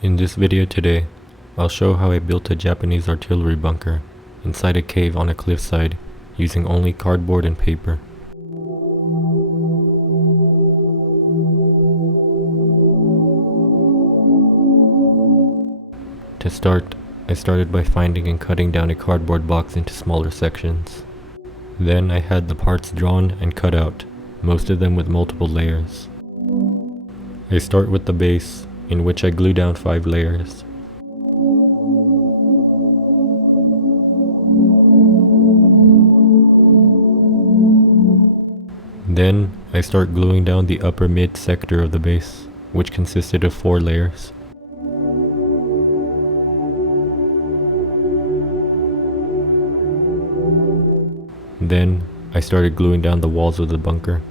In this video today, I'll show how I built a Japanese artillery bunker inside a cave on a cliffside using only cardboard and paper. To start, I started by finding and cutting down a cardboard box into smaller sections. Then I had the parts drawn and cut out, most of them with multiple layers. I start with the base, in which I glue down 5 layers. Then I start gluing down the upper mid sector of the base, which consisted of 4 layers. Then I started gluing down the walls of the bunker,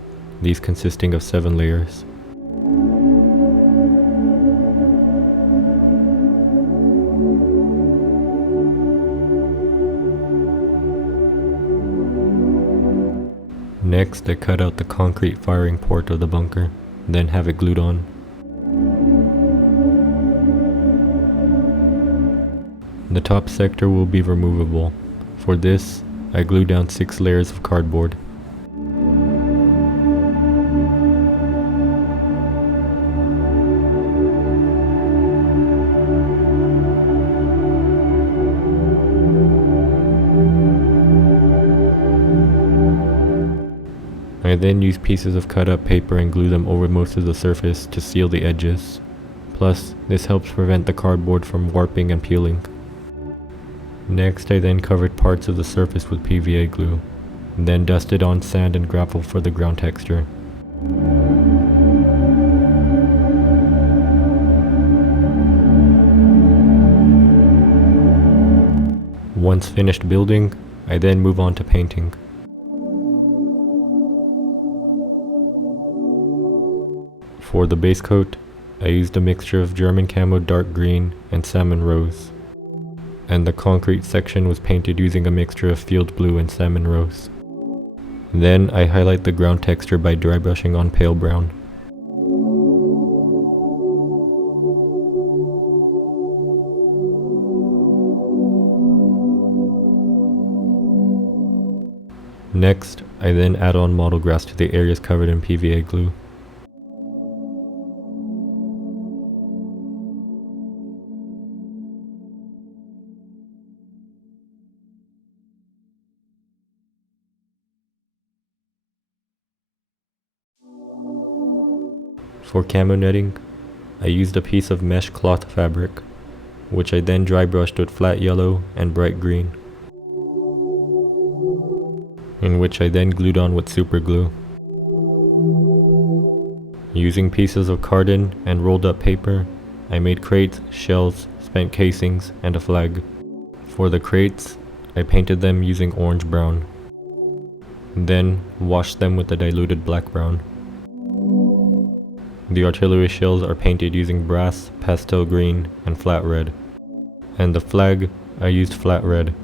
these consisting of 7 layers. Next, I cut out the concrete firing port of the bunker, then have it glued on. The top sector will be removable. For this, I glue down 6 layers of cardboard. I then use pieces of cut up paper and glue them over most of the surface to seal the edges. Plus, this helps prevent the cardboard from warping and peeling. Next, I then covered parts of the surface with PVA glue, then dusted on sand and gravel for the ground texture. Once finished building, I then move on to painting. For the base coat, I used a mixture of German Camo dark green and Salmon Rose, and the concrete section was painted using a mixture of field blue and Salmon Rose. Then I highlight the ground texture by dry brushing on pale brown. Next, I then add on model grass to the areas covered in PVA glue. For camo netting, I used a piece of mesh cloth fabric, which I then dry brushed with flat yellow and bright green, in which I then glued on with super glue. Using pieces of carton and rolled up paper, I made crates, shells, spent casings, and a flag. For the crates, I painted them using orange-brown, then washed them with a diluted black-brown. The artillery shells are painted using brass, pastel green, and flat red. And the flag, I used flat red.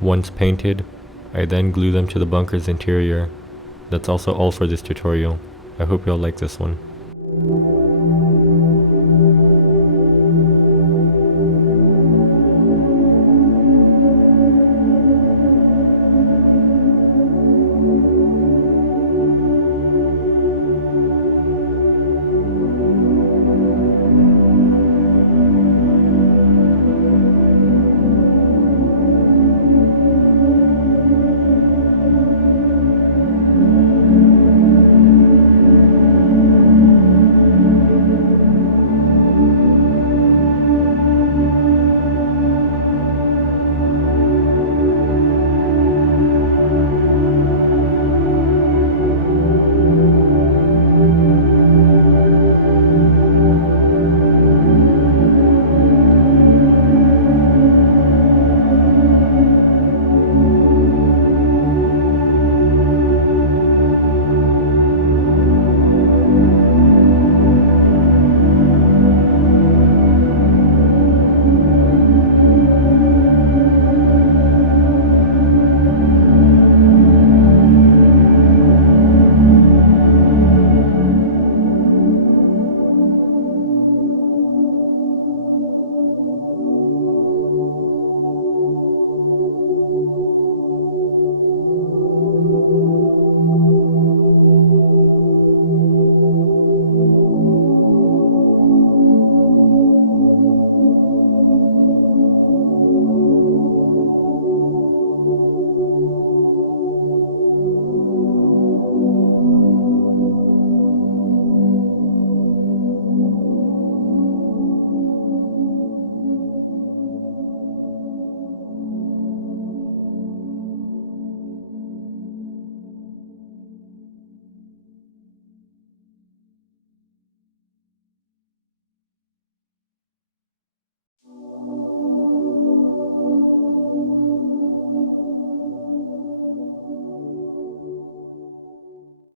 Once painted, I then glue them to the bunker's interior. That's also all for this tutorial. I hope y'all like this one.